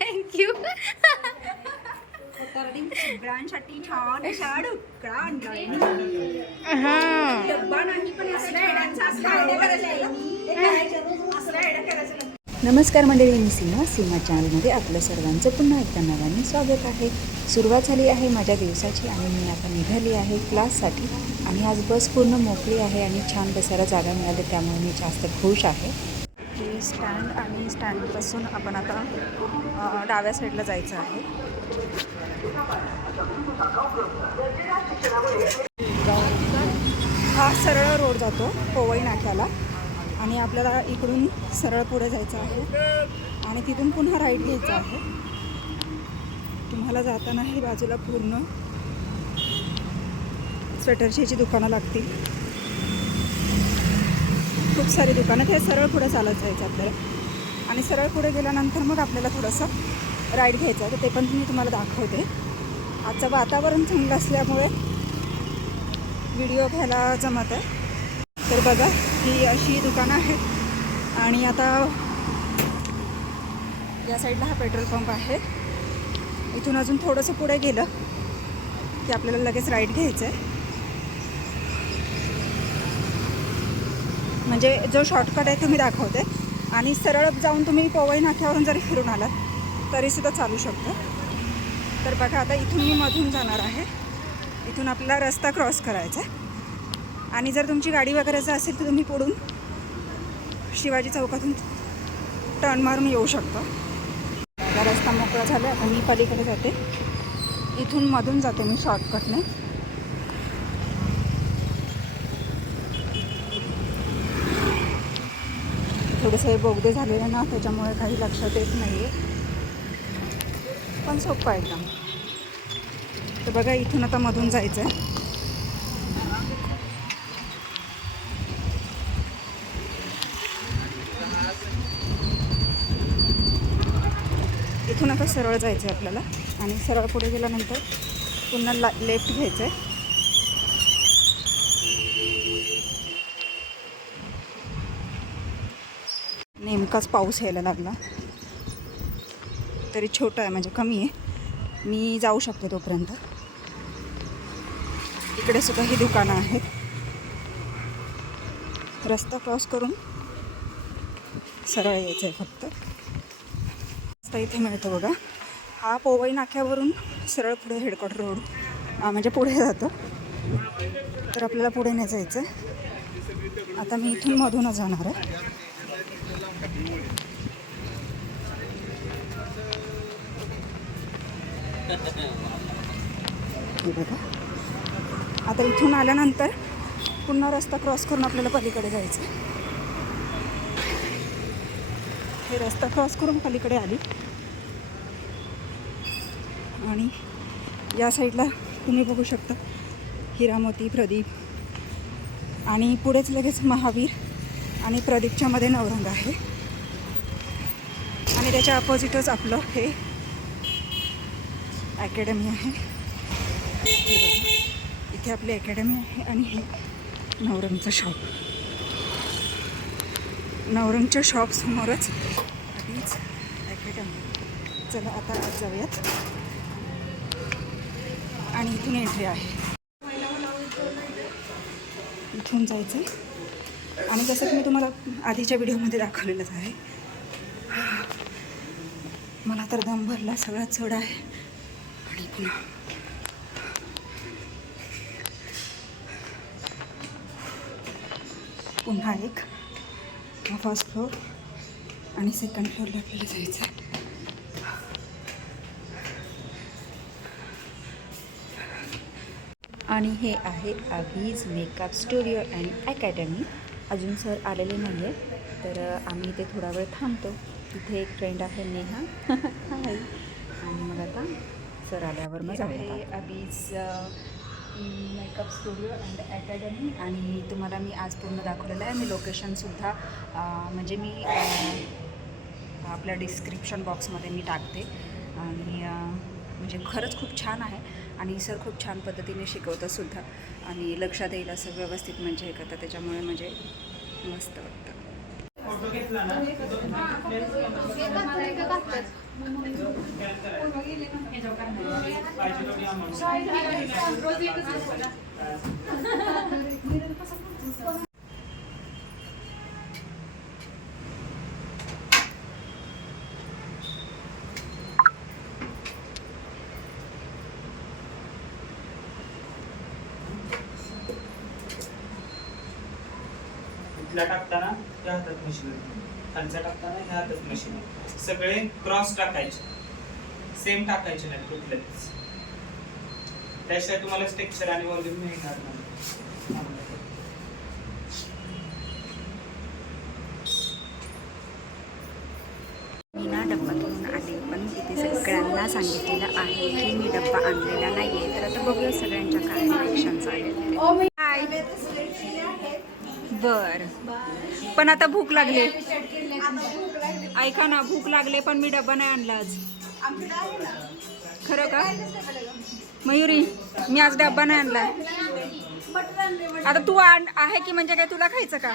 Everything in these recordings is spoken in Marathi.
थँक्यू सगळ्यांसाठी छान हां नमस्कार मंडळी मी सीमा सीमा चॅनलमध्ये आपलं सर्वांचं पुन्हा एकदा नव्याने स्वागत आहे. सुरुवात झाली आहे माझ्या दिवसाची आणि मी आता निघाली आहे क्लाससाठी. आणि आज बस पूर्ण मोकळी आहे आणि छान बसायला जागा मिळाली त्यामुळे मी जास्त खुश आहे. हे स्टँड आणि स्टँडपासून आपण आता डाव्या साईडला जायचं आहे. हा सरळ रोड जातो पोवई नाक्याला. आणि आपल्याला इकडून सरळ पुढे जायचं आहे. आणि तिथून पुन्हा राईट घ्यायचं आहे. तुम्हाला जाताना ही बाजूला पूर्ण स्वेटरची दुकानं लागतील. खूप सारी दुकानं ते सरळ पुढे चालत जायचं आपल्याला. आणि सरळ पुढे गेल्यानंतर मग आपल्याला थोडंसं राईड घ्यायचं आहे. तर ते पण मी तुम्हाला दाखवते. आजचं वातावरण चांगलं असल्यामुळे व्हिडिओ घ्यायला जमत आहे. तर बघा ही अशी दुकानं आहेत. आणि आता या साईडला हा पेट्रोल पंप आहे. इथून अजून थोडंसं पुढे गेलं की आपल्याला लगेच राईड घ्यायचं आहे. म्हणजे जो शॉर्टकट आहे तुम्ही दाखवते. आणि सरळ जाऊन तुम्ही पोवई नाक्यावरून जरी फिरून आलात तरीसुद्धा चालू शकतं. तर बघा आता इथून मी मधून जाणार आहे. इथून आपला रस्ता क्रॉस करायचा आहे. आणि जर तुमची गाडी वगैरेचं असेल तर तुम्ही पुढून शिवाजी चौकातून टर्न मारून येऊ शकतो. रस्ता मोकळा झाला आता मी पलीकडे जाते. इथून मधून जाते मी शॉर्टकटने थोडेसे हे बोगदे झालेले ना त्याच्यामुळे काही लक्षात येत नाही आहे पण सोपं आहे एकदम. तर बघा इथून आता मधून जायचं आहे इथून आता सरळ जायचं आहे आपल्याला. आणि सरळ पुढे गेल्यानंतर पुन्हा ला लेफ्ट घ्यायचं आहे नेमकाच पाऊस यायला लागला. तरी छोटा आहे म्हणजे कमी आहे. मी जाऊ शकते तोपर्यंत. इकडे सुद्धा ही दुकानं आहेत. रस्ता क्रॉस करून सरळ यायचं आहे फक्त. रस्ता इथे मिळतो बघा. हा पोवई नाक्यावरून सरळ पुढे हेडक्वार्टर रोड म्हणजे पुढे जातो. तर आपल्याला पुढे नाही जायचं आहे आता मी इथून मधूनच जाणार आहे. हे बघा. आता इथून आल्यानंतर पुन्हा रस्ता क्रॉस करून आपल्याला पलीकडे जायचं हे रस्ता क्रॉस करून पलीकडे आली. आणि या साईडला तुम्ही बघू शकता हिरामोती प्रदीप आणि पुढेच लगेच महावीर आणि प्रदीपच्यामध्ये नवरंग आहे. आणि त्याच्या अपोजिटच आपलं हे अकॅडमी आहे. इथे आपली अकॅडमी आहे आणि हे नवरंगचं शॉप नवरंगच्या शॉपसमोरच आधीच अकॅडमी. चला आता आज जाऊयात. आणि इथून एंट्री आहे. इथून जायचं आहे आणि जसं की मी तुम्हाला आधीच्या व्हिडिओमध्ये दाखवलेलंच आहे. मला तर दम भरला सगळा चढ आहे. आणि पुन्हा पुन्हा एक फर्स्ट फ्लोअर आणि सेकंड फ्लोअरला आपल्याला जायचं आहे आणि हे आहे आगीज मेकअप स्टुडिओ अँड अकॅडमी. अजून सर आलेले नाही आहे तर आम्ही इथे थोडा वेळ थांबतो. तिथे एक फ्रेंड आहे नेहा. आणि मग आता सर आल्यावर मग आहे अबीज मेकअप स्टुडिओ अँड अकॅडमी आणि तुम्हाला मी आज पूर्ण दाखवलेलं आहे. मी लोकेशनसुद्धा म्हणजे मी आपल्या डिस्क्रिप्शन बॉक्समध्ये मी टाकते. आणि म्हणजे खरंच खूप छान आहे आणि सर खूप छान पद्धतीने शिकवतं सुद्धा. आणि लक्षात येईल असं व्यवस्थित म्हणजे हे करतं त्याच्यामुळे म्हणजे मस्त वाटतं. फोटो घेतला ना टाकताना त्या हातात मशीन खालचा टाकताना ह्या हातात मशीन आहे सगळे क्रॉस टाकायचे. सेम टाकायचे नाही कुठलेच. त्याशिवाय तुम्हाला स्ट्रक्चर आणि वॉल्यूम मिळणार नाही मी ना डब्बा घेऊन आले पण इथे सगळ्यांना सांगितलेलं आहे की मी डब्बा आणलेला नाही आहे तर आता बघूया सगळ्यांच्या काय रिएक्शन चालेल हाय बर. पण आता भूक लागली. ऐका ना भूक लागले पण मी डब्बा नाही आणला आज. खरं का? मयुरी मी आज डब्बा नाही आणला. आता तू आण आहे की म्हणजे काय तुला खायचं का?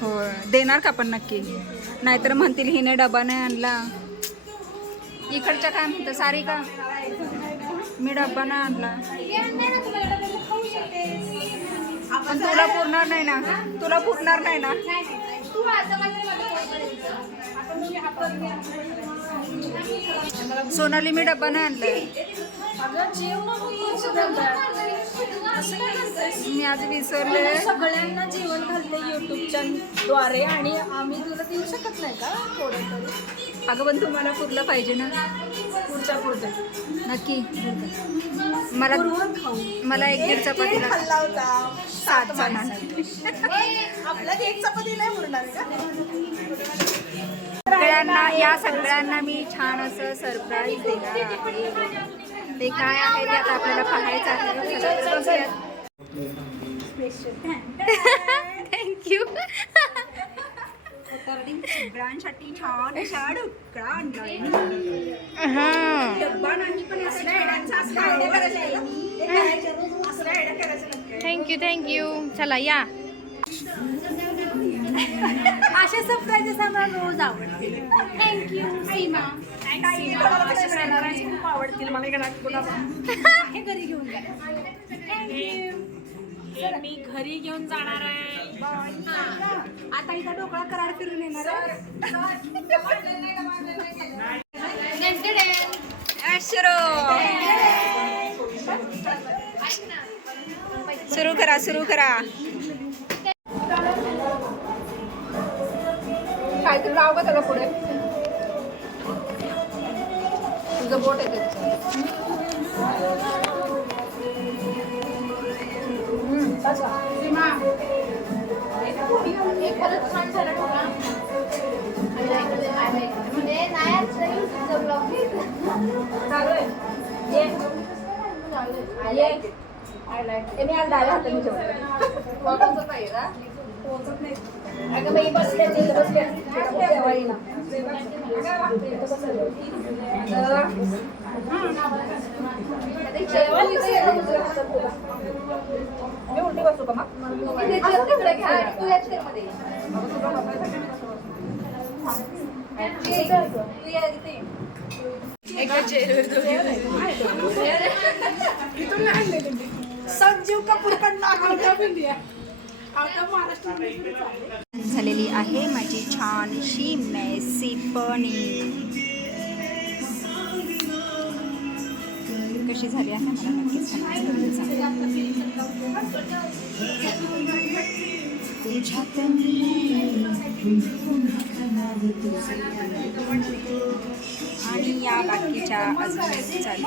हो देणार का. पण नक्की? नाहीतर म्हणतील हिने डबा नाही आणला. इकडच्या काय म्हणतं सारी का मी डब्बा नाही आणला. पण तुला पुरणार नाही ना. तुला पुरणार नाही ना. सोनाली मी डब्बा नाही आणलाय. मी आज विसरले. सगळ्यांना जेवण घालते युट्यूबच्या द्वारे आणि आम्ही तुला देऊ शकत नाही का? थोडं अगं पण तुम्हाला पुरलं पाहिजे ना. नक्की. मला मला एक दीड चपाती लागते. खाल्ला होता. सात आपल्याला एक चपाती नाही पुरणार का? सगळ्यांना या सगळ्यांना मी छान असं सरप्राईज देणार ते काय आहे ते आता आपल्याला पाहायचं आहे. थँक्यू तर सगळ्यांसाठी छान अशा ढोकळा आणलाय. हां. डब्बा नाही पण असं खेळायचं असं idea करायचं आहे. ना? असं idea करायचं नक्की. थँक्यू थँक्यू चला या. असे सरप्राईजेस आम्हाला रोज आवडतील थँक्यू सीमा. खूप आवडतील. मला हे घरी घेऊन जा. थँक्यू मी घरी घेऊन जाणार आहे. आता इथं ढोकळा कराड फिरून येणार आहे. सुरू करा सुरू करा. काहीतरी लाव का त्याला पुढे. तुझं बोट आहे मी आज डाव्या हाताने जेवते. पोहोचत नाही. अगं बाई बसले बसले. मी उलटी बसू का मग. संजीव कपूर कडनं आउट ऑफ झालेली आहे माझी छानशी मेसी पनीर कशी झाली आहे मला नक्कीच आणि या बाकीच्या अजून चालू.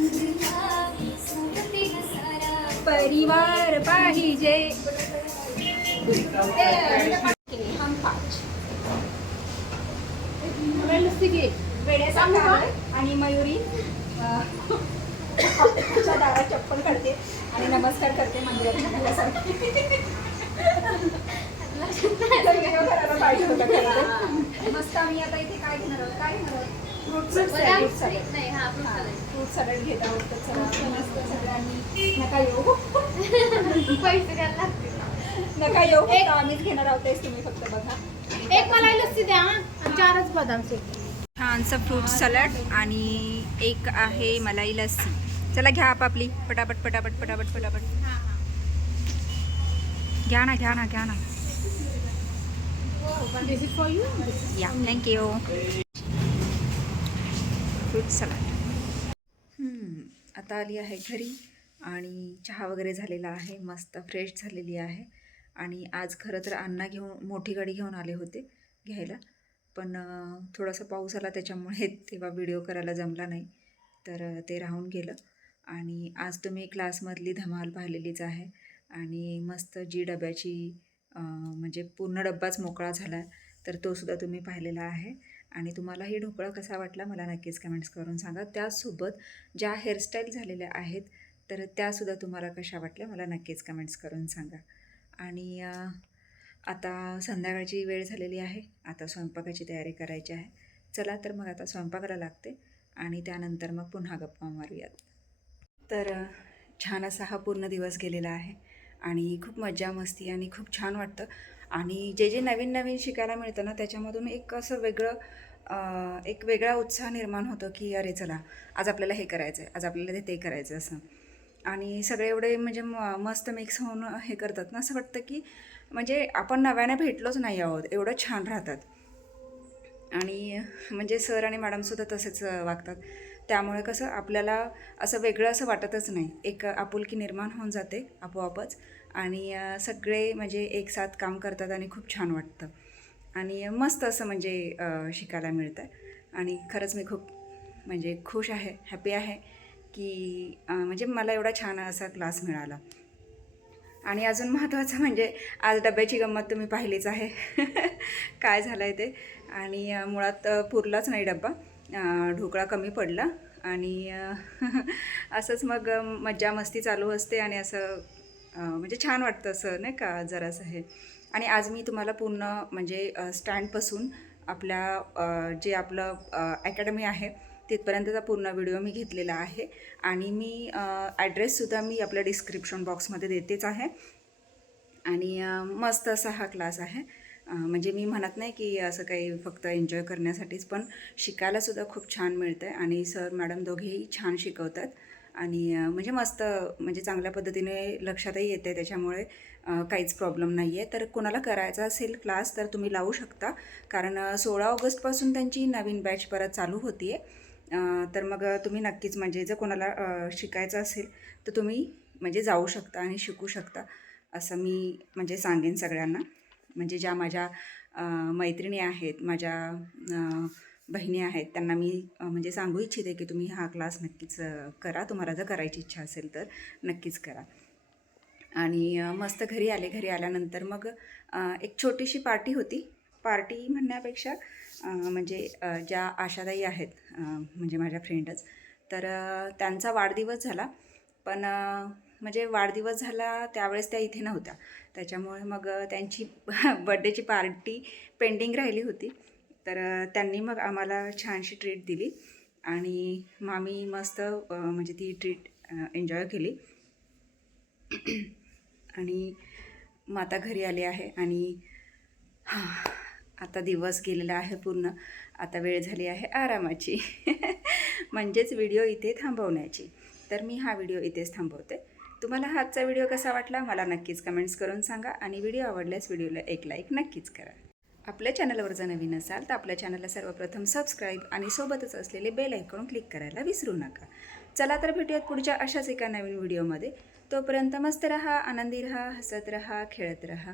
परिवार पाहिजे. हम पाच आणि मयुरी दारात चप्पल काढते आणि नमस्कार करते मंदिरात. मस्त आम्ही आता इथे काय घेणार आहोत? काय घेणार आहोत? फ्रूट सॅलेड फ्रूट सॅलेड घेत आहोत तर चला मस्त सगळ्यांनी नका येऊ नका येऊ फक्त आम्हीच घेणार आहोत तेच तुम्ही फक्त बघा. एक मलाई लस्सी द्या. आणि चारच बदाम शेक छानसं फ्रूट सॅलड आणि एक आहे मलाई लस्सी. चला घ्या आपापली. पटापट पटापट पटापट पटापट. घ्या ना घ्या ना घ्या ना. दिस इज फॉर यू या थँक्यू फ्रूट सॅलड आता आली आहे घरी. आणि चहा वगैरे झालेला आहे मस्त फ्रेश झालेली आहे. आणि आज खरं तर अण्णा घेऊन मोठी गाडी घेऊन आले होते घ्यायला. पण थोडासा पाऊस आला त्याच्यामुळे तेव्हा व्हिडिओ करायला जमला नाही. तर ते राहून गेलं. आणि आज तुम्ही क्लासमधली धमाल पाहिलेलीच आहे. आणि मस्त जी डब्याची म्हणजे पूर्ण डब्बाच मोकळा झाला तर तो सुद्धा तुम्ही पाहिलेला आहे. आणि तुम्हालाही ढोकळा कसा वाटला मला नक्कीच कमेंट्स करून सांगा. त्याचसोबत ज्या हेअरस्टाईल झालेल्या आहेत तर त्यासुद्धा तुम्हाला कशा वाटल्या मला नक्कीच कमेंट्स करून सांगा. आणि आता संध्याकाळची वेळ झालेली आहे. आता स्वयंपाकाची तयारी करायची आहे. चला तर मग आता स्वयंपाकाला लागते आणि त्यानंतर मग पुन्हा गप्पा मारूयात. तर छान असा हा पूर्ण दिवस गेलेला आहे आणि खूप मज्जा मस्ती आणि खूप छान वाटतं. आणि जे जे नवीन नवीन शिकायला मिळतं ना त्याच्यामधून एक असं वेगळं एक वेगळा उत्साह निर्माण होतो की अरे चला आज आपल्याला हे करायचं आहे आज आपल्याला ते ते करायचं असं. आणि सगळे एवढे म्हणजे म मस्त मिक्स होऊन हे करतात ना असं वाटतं की म्हणजे आपण नव्याने भेटलोच नाही आहोत एवढं छान राहतात. आणि म्हणजे सर आणि मॅडमसुद्धा तसेच वागतात. त्यामुळे कसं आपल्याला असं वेगळं असं वाटतच नाही. एक आपुलकी निर्माण होऊन जाते आपोआपच आणि सगळे म्हणजे एकसाथ काम करतात आणि खूप छान वाटतं. आणि मस्त असं म्हणजे शिकायला मिळतं आणि खरंच मी खूप म्हणजे खुश आहे हॅपी आहे. की म्हणजे मला एवढा छान असा क्लास मिळाला. आणि अजून महत्त्वाचं म्हणजे आज डब्याची गंमत तुम्ही पाहिलीच आहे. काय झालं आहे ते? आणि मुळात पुरलाच नाही डब्बा. ढोकळा कमी पडला. आणि असंच मग मज्जा मस्ती चालू असते आणि असं म्हणजे छान वाटतं असं नाही का? जरासं हे. आणि आज मी तुम्हाला पूर्ण म्हणजे स्टँडपासून आपल्या जे आपलं अकॅडमी आहे तिथपर्यंतचा पूर्ण व्हिडिओ मी घेतलेला आहे आणि मी ॲड्रेससुद्धा मी आपल्या डिस्क्रिप्शन बॉक्समध्ये देतेच आहे. आणि मस्त असा हा क्लास आहे. म्हणजे मी म्हणत नाही की असं काही फक्त एन्जॉय करण्यासाठीच पण शिकायलासुद्धा खूप छान मिळतं आहे आणि सर मॅडम दोघेही छान शिकवतात. आणि म्हणजे मस्त म्हणजे चांगल्या पद्धतीने लक्षातही येते त्याच्यामुळे काहीच प्रॉब्लेम नाही आहे तर कोणाला करायचा असेल क्लास तर तुम्ही लावू शकता. कारण सोळा ऑगस्टपासून त्यांची नवीन बॅच परत चालू होती आहे तर मग तुम्ही नक्कीच म्हणजे जर कोणाला शिकायचं असेल तर तुम्ही म्हणजे जाऊ शकता आणि शिकू शकता असं मी म्हणजे सांगेन सगळ्यांना. म्हणजे ज्या माझ्या मैत्रिणी आहेत माझ्या बहिणी आहेत त्यांना मी म्हणजे सांगू इच्छिते की तुम्ही हा क्लास नक्कीच करा. तुम्हाला जर करायची इच्छा असेल तर नक्कीच करा. आणि मस्त घरी आले. घरी आल्यानंतर मग एक छोटीशी पार्टी होती. पार्टी म्हणण्यापेक्षा म्हणजे ज्या आशादाई आहेत म्हणजे माझ्या फ्रेंडच तर त्यांचा वाढदिवस झाला. पण म्हणजे वाढदिवस झाला त्यावेळेस त्या इथे नव्हत्या. त्याच्यामुळे मग त्यांची बड्डेची पार्टी पेंडिंग राहिली होती. तर त्यांनी मग आम्हाला छानशी ट्रीट दिली आणि मग आम्ही मस्त म्हणजे ती ट्रीट एन्जॉय केली. आणि मग आता घरी आले आहे आणि हां, आता दिवस गेलेला आहे पूर्ण. आता वेळ झाली आहे आरामाची. म्हणजेच व्हिडिओ इथे थांबवण्याची. तर मी हा व्हिडिओ इथेच थांबवते. तुम्हाला हा आजचा व्हिडिओ कसा वाटला मला नक्कीच कमेंट्स करून सांगा आणि व्हिडिओ आवडल्यास व्हिडिओला एक लाईक नक्कीच करा. आपल्या चॅनलवर जर नवीन असाल तर आपल्या चॅनलला सर्वप्रथम सबस्क्राईब आणि सोबतच असलेले बेल ऐकून क्लिक करायला विसरू नका. चला तर भेटूयात पुढच्या अशाच एका नवीन व्हिडिओमध्ये. तोपर्यंत मस्त रहा आनंदी रहा हसत रहा खेळत रहा.